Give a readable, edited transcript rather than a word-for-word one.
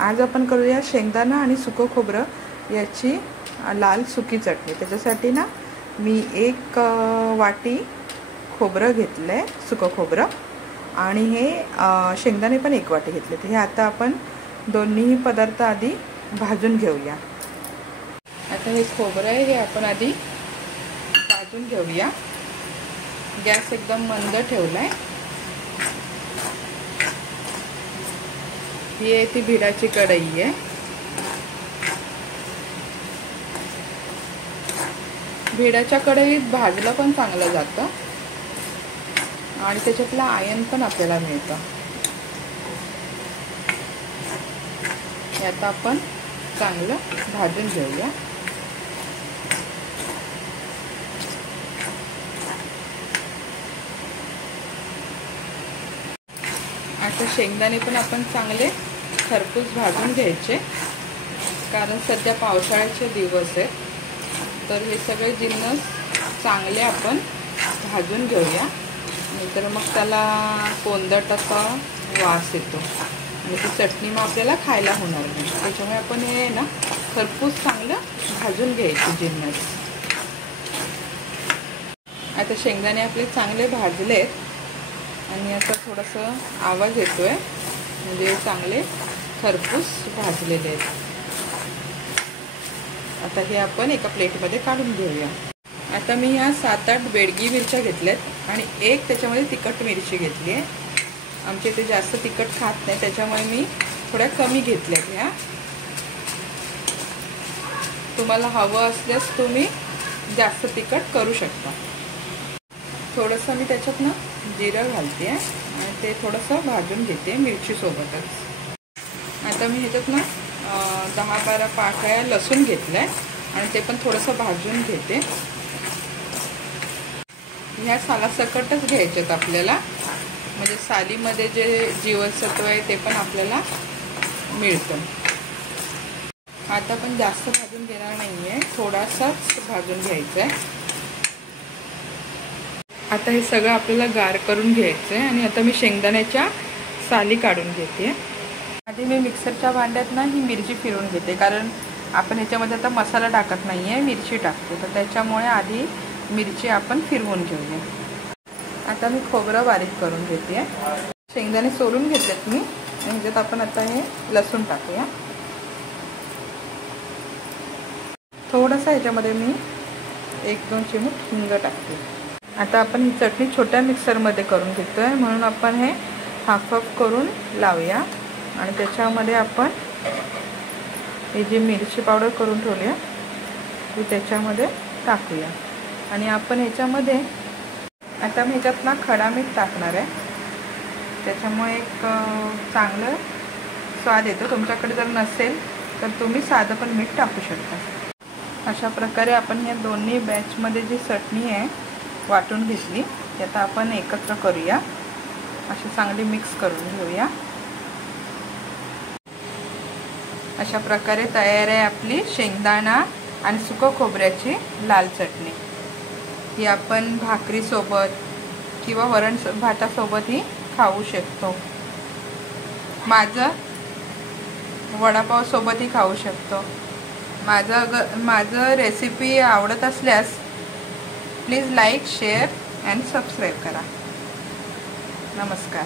आज आपण करूया शेंगदाणा आणि सुकं खोबरं याची लाल सुकी चटणी। त्याच्यासाठी ना मी 1 वाटी खोबरं घेतलंय, सुकं खोबरं, आणि हे शेंगदाणे पण 1 वाटी घेतले। हे आता आपण दोन्ही पदार्थ आधी भाजून घेऊया। आता हे खोबरं आहे, हे आपण आधी भाजून घेऊया। गॅस एकदम मंद ठेवलाय। ही आहे ती भिडाची कढई आहे। भिडाच्या कढईत भाजलं पण चांगलं जातं आणि त्याच्यातलं आयर्न पण आपल्याला मिळतं। हे आता आपण चांगलं भाजून घेऊया। आता शेंगदाणे पण आपण चांगले खरपूस भाजून घ्यायचे, कारण सध्या पावसाळ्याचे दिवस आहेत, तर हे सगळे जिन्नस चांगले आपण भाजून घेऊया, नाहीतर मग त्याला कोंदट असा वास येतो आणि ती चटणी मग आपल्याला खायला होणार नाही। त्याच्यामुळे आपण हे ना खरपूस चांगलं भाजून घ्यायचे जिन्नस। आता शेंगदाणे आपले चांगले भाजलेत आणि आता थोडासा आवाज येतोय, म्हणजे चांगले खरपूस भाजलेले आहेत। आता हे आपण एका प्लेटमध्ये काढून घेऊया। आता मी ह्या 7-8 बेडगी मिरच्या घेतल्यात आणि एक त्याच्यामध्ये तिखट मिरची घेतली आहे। आमच्या इथे जास्त तिखट खात नाही, त्याच्यामुळे मी थोड्या कमी घेतल्यात ह्या। तुम्हाला हवं असल्यास तुम्ही जास्त तिखट करू शकता। थोडंसं मी त्याच्यात ना जिरं घालते आणि ते थोडंसं भाजून घेते मिरची सोबतच। आता मी ह्याच्यात ना 10-12 पाकळ्या लसूण घेतलाय आणि ते पण थोडंसं भाजून घेते। ह्या सालासकटच घ्यायच्यात आपल्याला, म्हणजे सालीमध्ये जे जीवनसत्व आहे ते पण आपल्याला मिळतं। आता पण जास्त भाजून घेणार नाहीये, थोडासाच भाजून घ्यायचं आहे। आता हे सगळं आपल्याला गार करून घ्यायचं आहे आणि आता मी शेंगदाण्याच्या साली काढून घेते। आधी मी मिक्सरच्या भांड्यात ना ही मिरची फिरवून घेते, कारण आपण ह्याच्यामध्ये आता मसाला टाकत नाही आहे, मिरची टाकतो, तर त्याच्यामुळे आधी मिरची आपण फिरवून घेऊया। आता मी खोबरं बारीक करून घेते। शेंगदाणे सोलून घेतलेत मी, ह्याच्यात आपण आता हे लसूण टाकूया। थोडंसं ह्याच्यामध्ये मी 1-2 चिमूट हिंग टाकते। आता आपण ही चटणी छोट्या मिक्सरमध्ये करून घेतोय, म्हणून आपण हे हाफ करून लावूया आणि त्याच्यामध्ये आपण ही जी मिरची पावडर करून ठेवली आहे ती त्याच्यामध्ये टाकूया। आणि आपण ह्याच्यामध्ये आता मी ह्याच्यात ना खडा मीठ टाकणार आहे, त्याच्यामुळे एक चांगलं स्वाद येतो। तुमच्याकडे जर नसेल तर तुम्ही साधं पण मीठ टाकू शकता। अशा प्रकारे आपण ह्या दोन्ही बॅचमध्ये जी चटणी आहे वाटून घेतली, ती आता आपण एकत्र करूया, अशी चांगली मिक्स करून घेऊया। अशा प्रकारे तयार आहे आपली शेंगदाणा आणि सुकं खोबऱ्याची लाल चटणी। ही आपण भाकरीसोबत किंवा वरण भातासोबतही खाऊ शकतो, वडापावसोबतही खाऊ शकतो। माझं रेसिपी आवडत असल्यास please like, share and subscribe करा। नमस्कार।